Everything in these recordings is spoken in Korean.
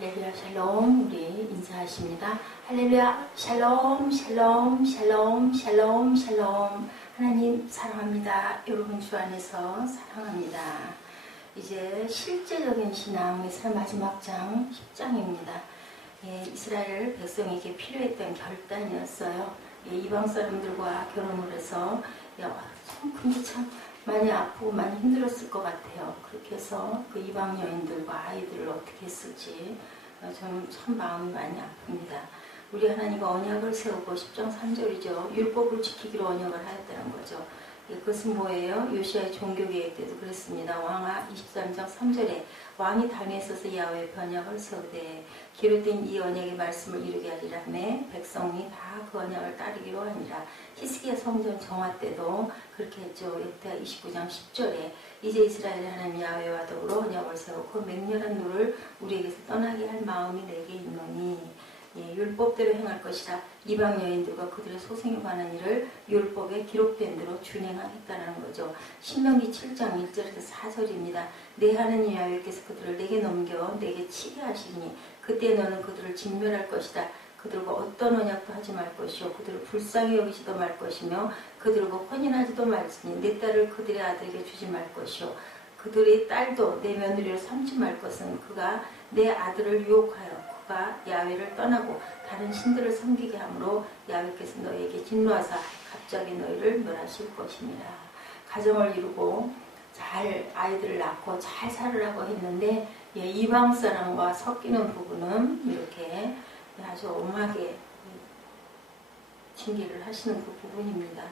할렐루야 샬롬. 우리 인사하십니다. 할렐루야 샬롬 샬롬 샬롬 샬롬 샬롬. 하나님 사랑합니다. 여러분 주 안에서 사랑합니다. 이제 실제적인 신앙 이스라엘 마지막 장 10장입니다. 이스라엘 백성에게 필요했던 결단이었어요. 이방 사람들과 결혼을 해서 근데 참 많이 아프고 많이 힘들었을 것 같아요. 그렇게 해서 그 이방 여인들과 아이들을 어떻게 했을지 저는 참 마음이 많이 아픕니다. 우리 하나님과 언약을 세우고 10장 3절이죠. 율법을 지키기로 언약을 하였다는 거죠. 그것은 뭐예요? 요시아의 종교개혁 때도 그랬습니다. 왕하 23장 3절에 왕이 담에 있어서 야훼의 언약을 세우되 기록된 이 언약의 말씀을 이루게 하리라 하며 백성이 다 그 언약을 따르기로 하니라. 히스기야 성전 정화 때도 그렇게 했죠. 역대하 29장 10절에 이제 이스라엘 하나님 야훼와 더불어 언약을 세우고 맹렬한 노를 우리에게서 떠나게 할 마음이 내게 있노니 율법대로 행할 것이라. 이방 여인들과 그들의 소생에 관한 일을 율법에 기록된 대로 준행하겠다는 거죠. 신명기 7장 1절에서 4절입니다. 내 하나님 야훼께서 그들을 내게 넘겨 내게 치게 하시니 그때 너는 그들을 진멸할 것이다. 그들과 어떤 언약도 하지 말 것이요 그들을 불쌍히 여기지도 말 것이며 그들과 혼인하지도 말지니 내 딸을 그들의 아들에게 주지 말 것이요 그들의 딸도 내 며느리를 삼지 말 것은 그가 내 아들을 유혹하여 그가 야훼를 떠나고 다른 신들을 섬기게 하므로 야훼께서 너에게 진노하사 갑자기 너희를 멸하실 것이니라. 가정을 이루고 잘 아이들을 낳고 잘 살으라고 했는데 이방 사람과 섞이는 부분은 이렇게 아주 엄하게 징계를 하시는 그 부분입니다.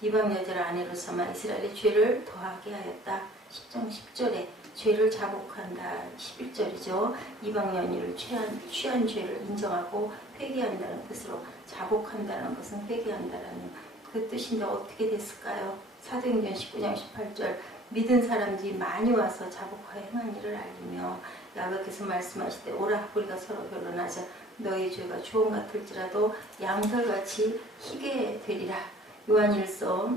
이방 여자를 아내로 삼아 이스라엘의 죄를 더하게 하였다. 10장 10절에 죄를 자복한다. 11절이죠. 이방 여인을 취한 죄를 인정하고 회개한다는 뜻으로 자복한다는 것은 회개한다라는 그 뜻인데 어떻게 됐을까요? 사도행전 19장 18절 믿은 사람들이 많이 와서 자복하여 행한 일을 알리며 야훼께서 말씀하시되 오라 우리가 서로 변론하자 너희 죄가 주홍 같을지라도 양털같이 희게 되리라. 요한일서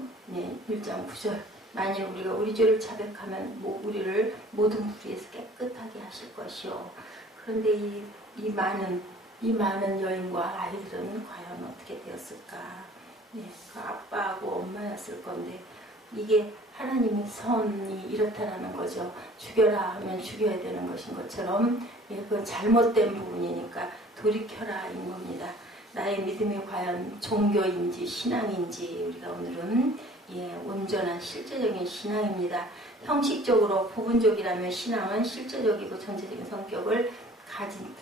1장 9절 만일 우리가 우리 죄를 자백하면 우리를 모든 불의에서 깨끗하게 하실 것이요. 그런데 이 많은 여인과 아이들은 과연 어떻게 되었을까? 그 아빠하고 엄마였을 건데 이게 하나님의 선이 이렇다라는 거죠. 죽여라 하면 죽여야 되는 것인 것처럼 그건 잘못된 부분이니까 돌이켜라인 겁니다. 나의 믿음이 과연 종교인지 신앙인지 우리가 오늘은 온전한 실제적인 신앙입니다. 형식적으로 부분적이라면 신앙은 실제적이고 전체적인 성격을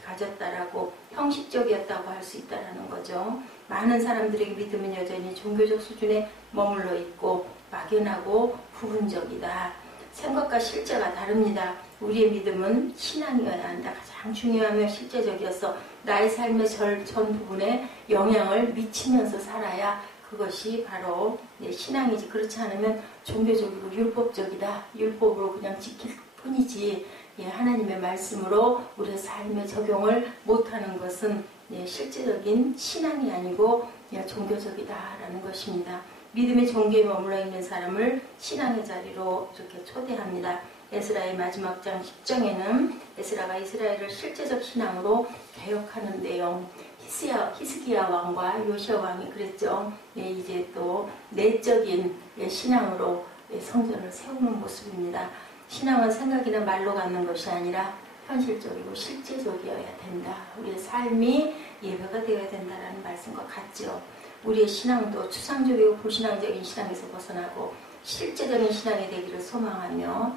가졌다라고 형식적이었다고 할 수 있다는 거죠. 많은 사람들에게 믿음은 여전히 종교적 수준에 머물러 있고 막연하고 부분적이다. 생각과 실제가 다릅니다. 우리의 믿음은 신앙이어야 한다. 가장 중요하며 실제적이어서 나의 삶의 전 부분에 영향을 미치면서 살아야 그것이 바로 신앙이지. 그렇지 않으면 종교적이고 율법적이다. 율법으로 그냥 지킬 뿐이지 하나님의 말씀으로 우리의 삶에 적용을 못하는 것은 실제적인 신앙이 아니고 종교적이다라는 것입니다. 믿음의 종교에 머물러 있는 사람을 신앙의 자리로 이렇게 초대합니다. 에스라의 마지막 장 10장에는 에스라가 이스라엘을 실제적 신앙으로 개혁하는 내용, 히스기야 왕과 요시아 왕이 그랬죠. 이제 또 내적인 신앙으로 성전을 세우는 모습입니다. 신앙은 생각이나 말로 갖는 것이 아니라 현실적이고 실제적이어야 된다. 우리의 삶이 예배가 되어야 된다는 말씀과 같죠. 우리의 신앙도 추상적이고 불신앙적인 신앙에서 벗어나고 실제적인 신앙이 되기를 소망하며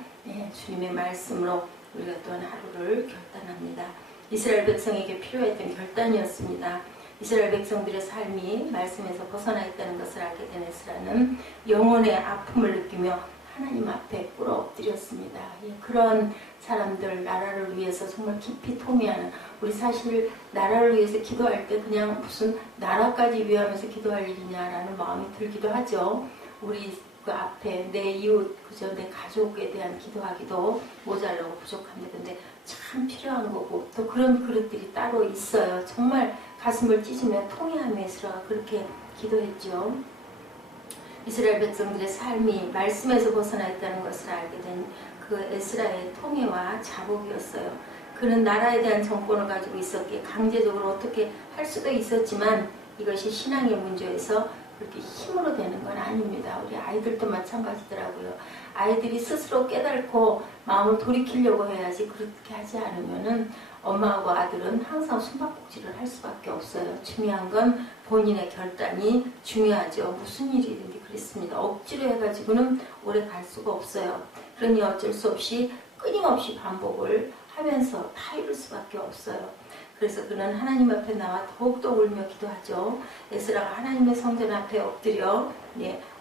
주님의 말씀으로 우리가 또한 하루를 결단합니다. 이스라엘 백성에게 필요했던 결단이었습니다. 이스라엘 백성들의 삶이 말씀에서 벗어나 있다는 것을 알게 된 에스라는 영혼의 아픔을 느끼며 하나님 앞에 꿇어 엎드렸습니다. 그런 사람들 나라를 위해서 정말 깊이 통회하는 우리 사실 나라를 위해서 기도할 때 그냥 무슨 나라까지 위하면서 기도할 일이냐라는 마음이 들기도 하죠. 우리 그 앞에 내 이웃 그저 내 가족에 대한 기도하기도 모자라고 부족합니다. 근데 참 필요한 거고 또 그런 그릇들이 따로 있어요. 정말 가슴을 찢으며 통회하며 에스라가 그렇게 기도했죠. 이스라엘 백성들의 삶이 말씀에서 벗어나 있다는 것을 알게 된 그 에스라의 통회와 자복이었어요. 그는 나라에 대한 정권을 가지고 있었기에 강제적으로 어떻게 할 수도 있었지만 이것이 신앙의 문제에서 그렇게 힘으로 되는 건 아닙니다. 우리 아이들도 마찬가지더라고요. 아이들이 스스로 깨닫고 마음을 돌이키려고 해야지 그렇게 하지 않으면은 엄마하고 아들은 항상 숨바꼭질을 할 수밖에 없어요. 중요한 건 본인의 결단이 중요하죠. 무슨 일이든지 그렇습니다. 억지로 해가지고는 오래 갈 수가 없어요. 그러니 어쩔 수 없이 끊임없이 반복을 하면서 다 이룰 수밖에 없어요. 그래서 그는 하나님 앞에 나와 더욱더 울며 기도하죠. 에스라가 하나님의 성전 앞에 엎드려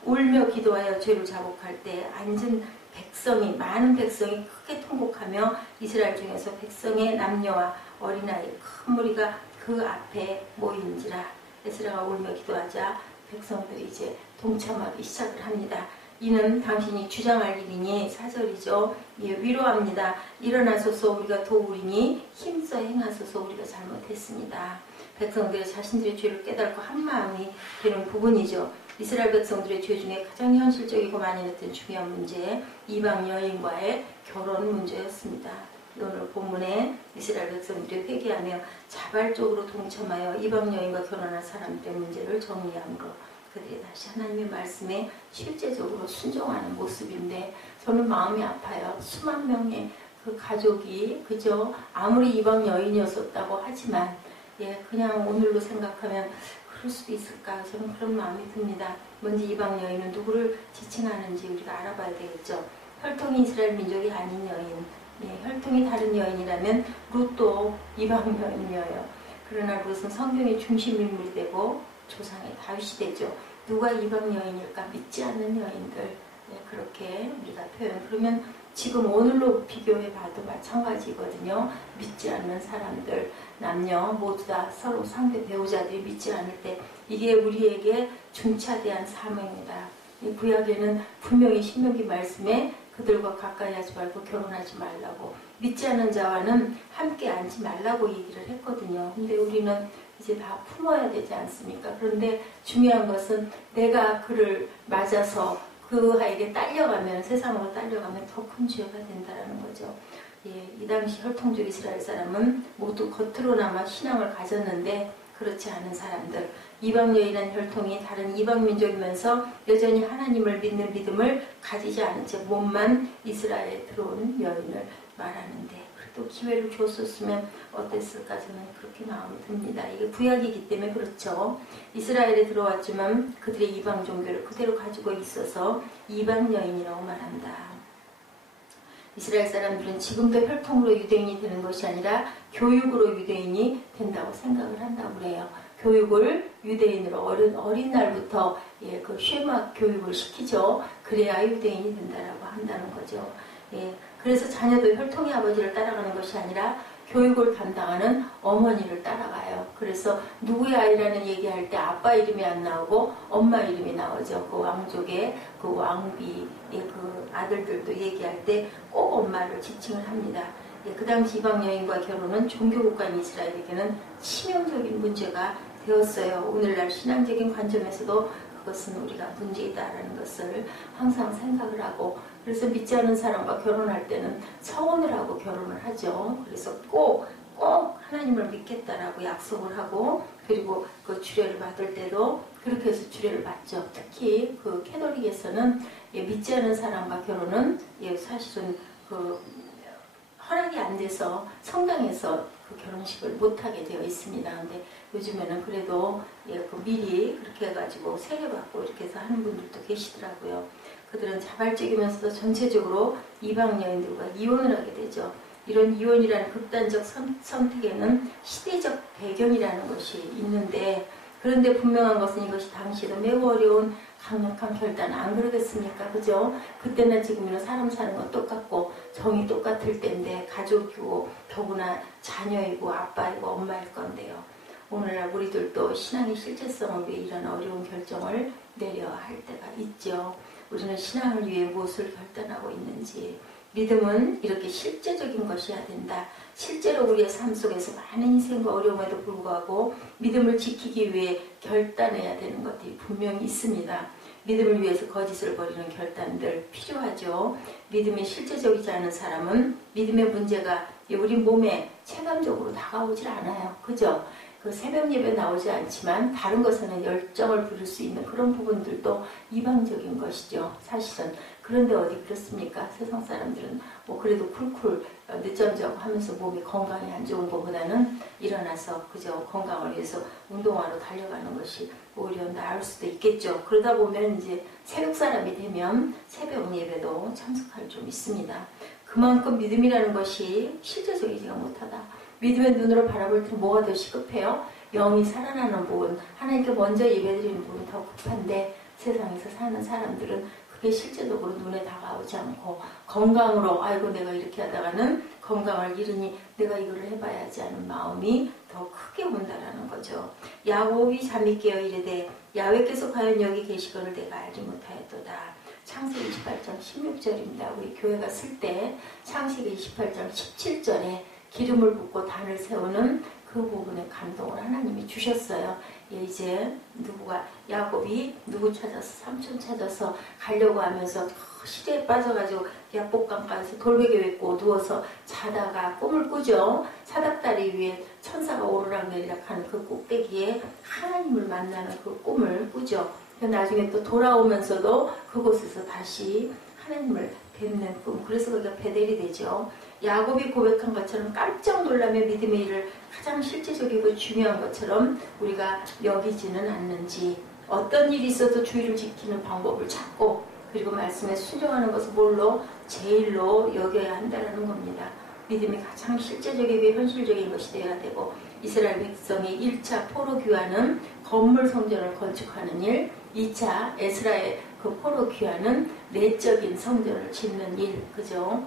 울며 기도하여 죄를 자복할 때 앉은 백성이, 많은 백성이 크게 통곡하며 이스라엘 중에서 백성의 남녀와 어린아이 큰 무리가 그 앞에 모인지라. 에스라가 울며 기도하자 백성들이 이제 동참하기 시작을 합니다. 이는 당신이 주장할 일이니 4절이죠. 위로합니다. 일어나소서 우리가 도우리니 힘써 행하소서 우리가 잘못했습니다. 백성들이 자신들의 죄를 깨닫고 한마음이 되는 부분이죠. 이스라엘 백성들의 죄 중에 가장 현실적이고 많이 나타난 중요한 문제, 이방 여인과의 결혼 문제였습니다. 오늘 본문에 이스라엘 백성들이 회개하며 자발적으로 동참하여 이방 여인과 결혼한 사람들의 문제를 정리함으로 그들이 다시 하나님의 말씀에 실제적으로 순종하는 모습인데 저는 마음이 아파요. 수만 명의 그 가족이 그저 아무리 이방 여인이었었다고 하지만 그냥 오늘로 생각하면 그럴 수도 있을까? 저는 그런 마음이 듭니다. 먼저 이방 여인은 누구를 지칭하는지 우리가 알아봐야 되겠죠. 혈통이 이스라엘 민족이 아닌 여인, 혈통이 다른 여인이라면 룻도 이방 여인이에요. 그러나 룻은 성경의 중심 인물이 되고 조상의 다윗이 되죠. 누가 이방 여인일까? 믿지 않는 여인들. 그렇게 우리가 표현. 그러면 지금 오늘로 비교해 봐도 마찬가지거든요. 믿지 않는 사람들, 남녀 모두 다 서로 상대 배우자들이 믿지 않을 때 이게 우리에게 중차대한 사명입니다. 이 구약에는 분명히 신명기 말씀에 그들과 가까이 하지 말고 결혼하지 말라고, 믿지 않는 자와는 함께 앉지 말라고 얘기를 했거든요. 근데 우리는 이제 다 품어야 되지 않습니까? 그런데 중요한 것은 내가 그를 맞아서 그 아이에게 딸려가면, 세상으로 딸려가면 더 큰 죄가 된다는 거죠. 이 당시 혈통적 이스라엘 사람은 모두 겉으로나마 신앙을 가졌는데 그렇지 않은 사람들, 이방 여인한 혈통이 다른 이방 민족이면서 여전히 하나님을 믿는 믿음을 가지지 않은 채 몸만 이스라엘에 들어온 여인을 말하는데, 또 기회를 줬었으면 어땠을까 저는 그렇게 마음이 듭니다. 이게 구약이기 때문에 그렇죠. 이스라엘에 들어왔지만 그들의 이방 종교를 그대로 가지고 있어서 이방 여인이라고 말한다. 이스라엘 사람들은 지금도 혈통으로 유대인이 되는 것이 아니라 교육으로 유대인이 된다고 생각을 한다고 그래요. 교육을 유대인으로 어린 날부터 그 쉐마 교육을 시키죠. 그래야 유대인이 된다라고 한다는 거죠. 그래서 자녀도 혈통의 아버지를 따라가는 것이 아니라 교육을 담당하는 어머니를 따라가요. 그래서 누구의 아이라는 얘기할 때 아빠 이름이 안 나오고 엄마 이름이 나오죠. 그 왕족의 그 왕비의 그 아들들도 얘기할 때 꼭 엄마를 지칭을 합니다. 그 당시 이방 여인과 결혼은 종교국가인 이스라엘에게는 치명적인 문제가 되었어요. 오늘날 신앙적인 관점에서도 그것은 우리가 문제이다라는 것을 항상 생각을 하고, 그래서 믿지 않는 사람과 결혼할 때는 서원을 하고 결혼을 하죠. 그래서 꼭 하나님을 믿겠다라고 약속을 하고, 그리고 그 주례를 받을 때도 그렇게 해서 주례를 받죠. 특히 그 캐톨릭에서는 믿지 않는 사람과 결혼은 사실은 그 허락이 안 돼서 성당에서 그 결혼식을 못하게 되어 있습니다. 근데 요즘에는 그래도 그 미리 그렇게 해가지고 세례받고 이렇게 해서 하는 분들도 계시더라고요. 그들은 자발적이면서도 전체적으로 이방 여인들과 이혼을 하게 되죠. 이런 이혼이라는 극단적 선택에는 시대적 배경이라는 것이 있는데, 그런데 분명한 것은 이것이 당시에도 매우 어려운 강력한 결단, 안 그러겠습니까? 그죠? 그때나 지금이나 사람 사는 건 똑같고 정이 똑같을 때인데, 가족이고 더구나 자녀이고 아빠이고 엄마일 건데요. 오늘날 우리들도 신앙의 실제성을 위해 이런 어려운 결정을 내려야 할 때가 있죠. 우리는 신앙을 위해 무엇을 결단하고 있는지. 믿음은 이렇게 실제적인 것이어야 된다. 실제로 우리의 삶 속에서 많은 희생과 어려움에도 불구하고 믿음을 지키기 위해 결단해야 되는 것들이 분명히 있습니다. 믿음을 위해서 거짓을 버리는 결단들 필요하죠. 믿음이 실제적이지 않은 사람은 믿음의 문제가 우리 몸에 체감적으로 다가오질 않아요. 그죠? 그 새벽 예배 나오지 않지만 다른 것에는 열정을 부릴 수 있는 그런 부분들도 이방적인 것이죠. 사실은. 그런데 어디 그렇습니까? 세상 사람들은 뭐 그래도 쿨쿨 늦잠 자고 하면서 몸이 건강이 안 좋은 것보다는 일어나서 그저 건강을 위해서 운동하러 달려가는 것이 오히려 나을 수도 있겠죠. 그러다 보면 이제 새벽 사람이 되면 새벽 예배도 참석할 좀 있습니다. 그만큼 믿음이라는 것이 실제적이지가 못하다. 믿음의 눈으로 바라볼 때 뭐가 더 시급해요? 영이 살아나는 부분, 하나님께 먼저 예배드리는 부분이 더 급한데 세상에서 사는 사람들은 그게 실제적으로 눈에 다가오지 않고 건강으로 아이고 내가 이렇게 하다가는 건강을 잃으니 내가 이걸 해봐야지 하는 마음이 더 크게 온다라는 거죠. 야곱이 잠이 깨어 이르되 야훼께서 과연 여기 계시거를 내가 알지 못하였도다. 창세기 28장 16절입니다. 우리 교회가 쓸 때 창세기 28장 17절에 기름을 붓고 단을 세우는 그 부분에 감동을 하나님이 주셨어요. 이제 야곱이 누구 찾아서 삼촌 찾아서 가려고 하면서 시대에 빠져가지고 약복강가에서 돌베개 뱉고 누워서 자다가 꿈을 꾸죠. 사닥다리 위에 천사가 오르락내리락 하는 그 꼭대기에 하나님을 만나는 그 꿈을 꾸죠. 나중에 또 돌아오면서도 그곳에서 다시 하나님을 뵙는 꿈. 그래서 거기가 베델이 되죠. 야곱이 고백한 것처럼 깜짝 놀라며 믿음의 일을 가장 실제적이고 중요한 것처럼 우리가 여기지는 않는지, 어떤 일이 있어도 주의를 지키는 방법을 찾고 그리고 말씀에 순종하는 것을 뭘로? 제일로 여겨야 한다는 겁니다. 믿음이 가장 실제적이고 현실적인 것이 되어야 되고, 이스라엘 백성이 1차 포로 귀환은 건물 성전을 건축하는 일, 2차 에스라의 그 포로 귀환은 내적인 성전을 짓는 일, 그죠?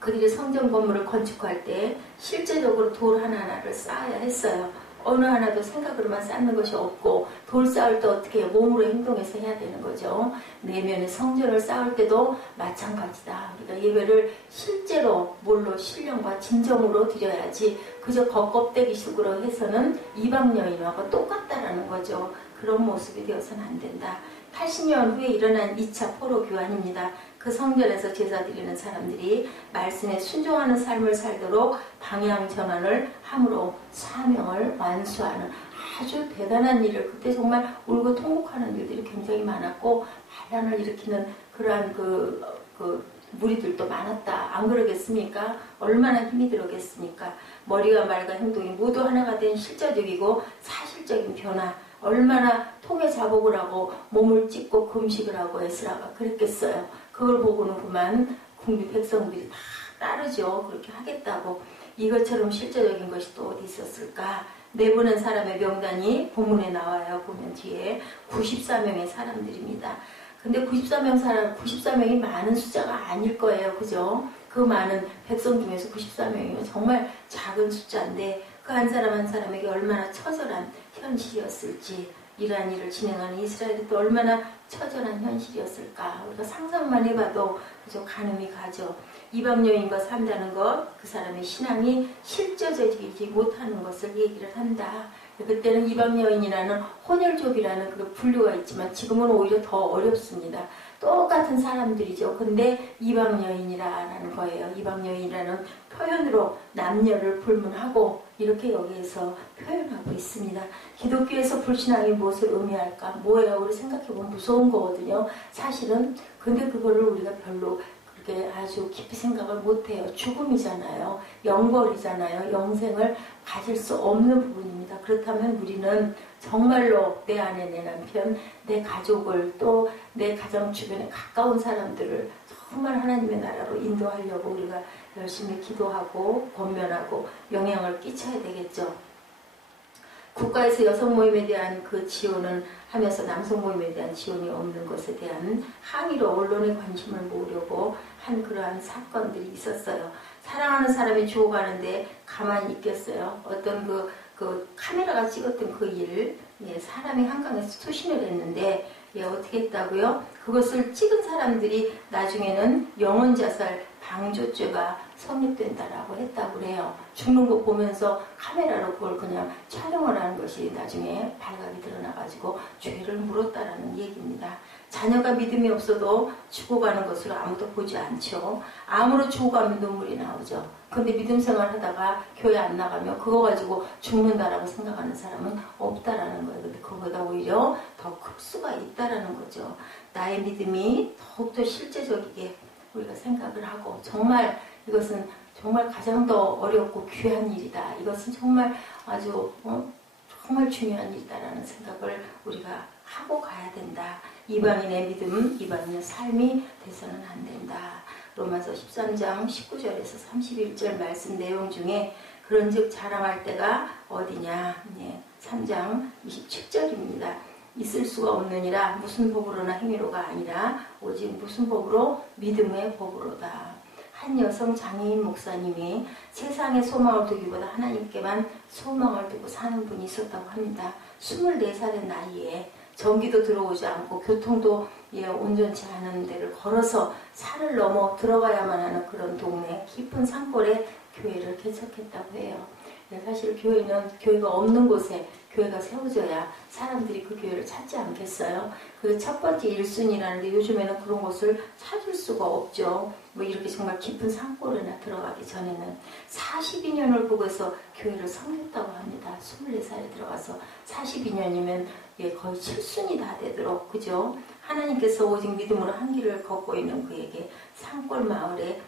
그들이 성전 건물을 건축할 때 실제적으로 돌 하나하나를 쌓아야 했어요. 어느 하나도 생각으로만 쌓는 것이 없고, 돌 쌓을 때 어떻게 해요? 몸으로 행동해서 해야 되는 거죠. 내면의 성전을 쌓을 때도 마찬가지다. 우리가 예배를 실제로 뭘로? 신령과 진정으로 드려야지 그저 겉껍데기식으로 해서는 이방 여인하고 똑같다라는 거죠. 그런 모습이 되어서는 안 된다. 80년 후에 일어난 2차 포로 교환입니다. 그 성전에서 제사 드리는 사람들이 말씀에 순종하는 삶을 살도록 방향 전환을 함으로 사명을 완수하는 아주 대단한 일을, 그때 정말 울고 통곡하는 일들이 굉장히 많았고 반란을 일으키는 그러한 그 무리들도 많았다. 안 그러겠습니까? 얼마나 힘이 들었겠습니까? 머리와 말과 행동이 모두 하나가 된 실제적이고 사실적인 변화, 얼마나 통에 작업을 하고 몸을 찢고 금식을 하고 에스라가 그랬겠어요. 그걸 보고는 그만 국민 백성들이 다 따르죠. 그렇게 하겠다고. 이것처럼 실제적인 것이 또 어디 있었을까? 내보낸 사람의 명단이 본문에 나와요. 보면 뒤에 94명의 사람들입니다. 근데 94명이 많은 숫자가 아닐 거예요. 그죠? 그 많은 백성 중에서 94명이면 정말 작은 숫자인데 그 한 사람 한 사람에게 얼마나 처절한 현실이었을지, 이러한 일을 진행하는 이스라엘이 또 얼마나 처절한 현실이었을까. 우리가 상상만 해봐도 그저 가늠이 가죠. 이방 여인과 산다는 것, 그 사람의 신앙이 실제적이지 못하는 것을 얘기를 한다. 그때는 이방 여인이라는 혼혈족이라는 그 분류가 있지만 지금은 오히려 더 어렵습니다. 똑같은 사람들이죠. 근데 이방 여인이라는 거예요. 이방 여인이라는 표현으로 남녀를 불문하고 이렇게 여기에서 표현하고 있습니다. 기독교에서 불신앙이 무엇을 의미할까? 뭐예요? 우리 생각해보면 무서운 거거든요. 사실은. 근데 그거를 우리가 별로 그렇게 아주 깊이 생각을 못해요. 죽음이잖아요. 영벌이잖아요. 영생을 가질 수 없는 부분입니다. 그렇다면 우리는 정말로 내 아내, 내 남편, 내 가족을 또 내 가정 주변에 가까운 사람들을 정말 하나님의 나라로 인도하려고 우리가 열심히 기도하고 권면하고 영향을 끼쳐야 되겠죠. 국가에서 여성 모임에 대한 그 지원은 하면서 남성 모임에 대한 지원이 없는 것에 대한 항의로 언론의 관심을 모으려고 한 그러한 사건들이 있었어요. 사랑하는 사람이 죽어가는데 가만히 있겠어요. 어떤 그 카메라가 찍었던 그 일, 사람이 한강에서 투신을 했는데 어떻게 했다고요? 그것을 찍은 사람들이 나중에는 영혼자살 방조죄가 성립된다라고 했다고 그래요. 죽는 거 보면서 카메라로 그걸 그냥 촬영을 하는 것이 나중에 발각이 드러나가지고 죄를 물었다라는 얘기입니다. 자녀가 믿음이 없어도 죽어가는 것으로 아무도 보지 않죠. 암으로 죽어가면 눈물이 나오죠. 근데 믿음 생활 하다가 교회 안 나가면 그거 가지고 죽는다라고 생각하는 사람은 없다라는 거예요. 근데 그거보다 오히려 더 클 수가 있다라는 거죠. 나의 믿음이 더욱더 실제적이게 우리가 생각을 하고, 정말 이것은 정말 가장 더 어렵고 귀한 일이다. 이것은 정말 아주 정말 중요한 일이다라는 생각을 우리가 하고 가야 된다. 이방인의 믿음, 이방인의 삶이 돼서는 안 된다. 로마서 13장 19절에서 31절 말씀 내용 중에 그런즉 자랑할 때가 어디냐. 3장 27절입니다. 있을 수가 없느니라. 무슨 법으로나 행위로가 아니라 오직 무슨 법으로? 믿음의 법으로다. 한 여성 장애인 목사님이 세상에 소망을 두기보다 하나님께만 소망을 두고 사는 분이 있었다고 합니다. 24살의 나이에 전기도 들어오지 않고 교통도 온전치 않은 데를 걸어서 산을 넘어 들어가야만 하는 그런 동네 깊은 산골에 교회를 개척했다고 해요. 사실 교회가 없는 곳에 교회가 세워져야 사람들이 그 교회를 찾지 않겠어요. 그게 첫 번째 1순위라는데 요즘에는 그런 곳을 찾을 수가 없죠. 이렇게 정말 깊은 산골에나 들어가기 전에는 42년을 거기서 교회를 섬겼다고 합니다. 24살에 들어가서 42년이면 거의 7순위 다 되도록, 그죠? 하나님께서 오직 믿음으로 한 길을 걷고 있는 그에게 산골 마을에,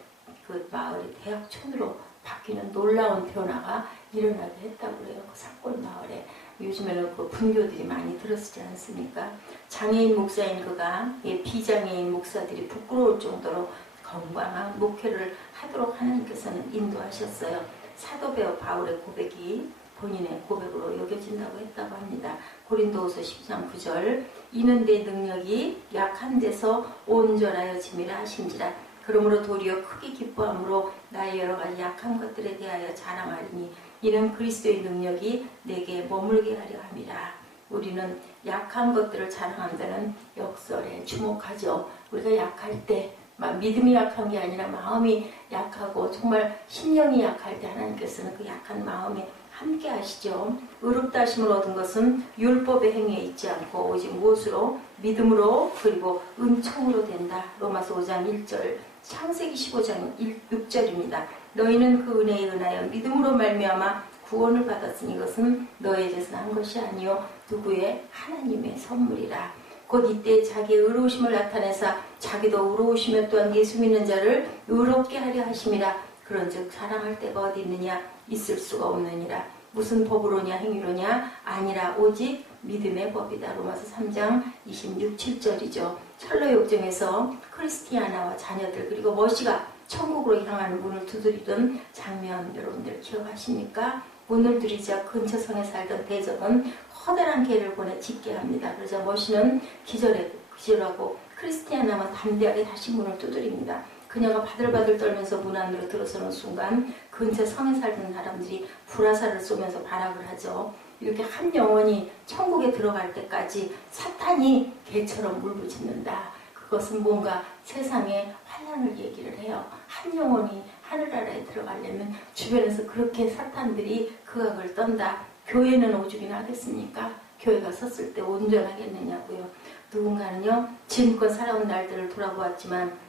그 마을이 대학촌으로 바뀌는 놀라운 변화가 일어나게 했다고 그래요. 그 산골 마을에. 요즘에는 그 분교들이 많이 들어서지 않습니까? 장애인 목사인 그가 비장애인 목사들이 부끄러울 정도로 건강한 목회를 하도록 하나님께서는 인도하셨어요. 사도 배우 바울의 고백이 본인의 고백으로 여겨진다고 했다고 합니다. 고린도후서 10장 9절 이는 내 능력이 약한 데서 온전하여 짐이라 하신지라. 그러므로 도리어 크게 기뻐함으로 나의 여러 가지 약한 것들에 대하여 자랑하리니 이는 그리스도의 능력이 내게 머물게 하려 함이라. 우리는 약한 것들을 자랑한다는 역설에 주목하죠. 우리가 약할 때 믿음이 약한 게 아니라 마음이 약하고 정말 심령이 약할 때 하나님께서는 그 약한 마음에 함께 하시죠. 의롭다 하심을 얻은 것은 율법의 행위에 있지 않고 오직 무엇으로? 믿음으로 그리고 은총으로 된다. 로마서 5장 1절 창세기 15장 6절입니다. 너희는 그 은혜에 은하여 믿음으로 말미암아 구원을 받았으니 이것은 너희에게서 난 것이 아니요 누구의? 하나님의 선물이라. 곧 이때 자기의 의로우심을 나타내사 자기도 의로우시며 또한 예수 믿는 자를 의롭게 하려 하심이라. 그런즉 자랑할 때가 어디 있느냐? 있을 수가 없느니라. 무슨 법으로냐 행위로냐? 아니라 오직 믿음의 법이다. 로마서 3장 26, 7절이죠. 철로 욕정에서 크리스티아나와 자녀들 그리고 머시가 천국으로 향하는 문을 두드리던 장면 여러분들 기억하십니까? 문을 두드리자 근처 성에 살던 대적은 커다란 개를 보내 짖게 합니다. 그러자 머시는 기절하고 크리스티아나만 담대하게 다시 문을 두드립니다. 그녀가 바들바들 떨면서 문 안으로 들어서는 순간 근처 성에 살던 사람들이 불화살을 쏘면서 발악을 하죠. 이렇게 한 영혼이 천국에 들어갈 때까지 사탄이 개처럼 울부짖는다. 그것은 뭔가 세상의 환난을 얘기를 해요. 한 영혼이 하늘나라에 들어가려면 주변에서 그렇게 사탄들이 극악을 떤다. 교회는 오죽이나 하겠습니까? 교회가 섰을 때 온전하겠느냐고요. 누군가는요, 지금껏 살아온 날들을 돌아보았지만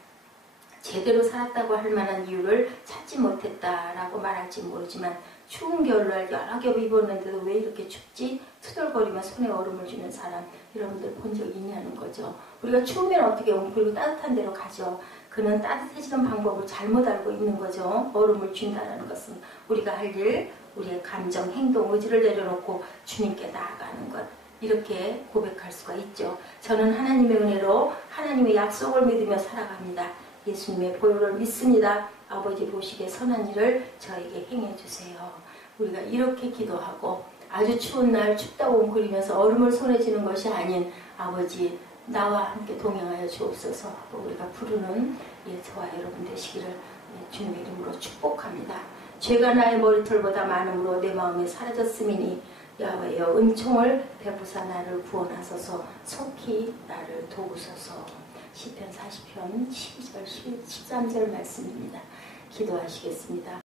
제대로 살았다고 할 만한 이유를 찾지 못했다라고 말할지 모르지만 추운 겨울날 여러 겹 입었는데도 왜 이렇게 춥지? 투덜거리며 손에 얼음을 주는 사람 여러분들 본 적 있냐는 거죠. 우리가 추우면 어떻게 웅크리고 따뜻한 데로 가죠. 그는 따뜻해지는 방법을 잘못 알고 있는 거죠. 얼음을 준다는 것은 우리가 할 일, 우리의 감정, 행동, 의지를 내려놓고 주님께 나아가는 것. 이렇게 고백할 수가 있죠. 저는 하나님의 은혜로 하나님의 약속을 믿으며 살아갑니다. 예수님의 보혈을 믿습니다. 아버지 보시기에 선한 일을 저에게 행해 주세요. 우리가 이렇게 기도하고 아주 추운 날 춥다고 웅크리면서 얼음을 손에 쥐는 것이 아닌 아버지 나와 함께 동행하여 주옵소서 하고 우리가 부르는 저와 여러분 되시기를 주님의 이름으로 축복합니다. 죄가 나의 머리털보다 많음으로 내 마음에 사라졌음이니 야훼여 은총을 베푸사 나를 구원하소서 속히 나를 도우소서. 시편 40편 12절 13절 말씀입니다. 기도하시겠습니다.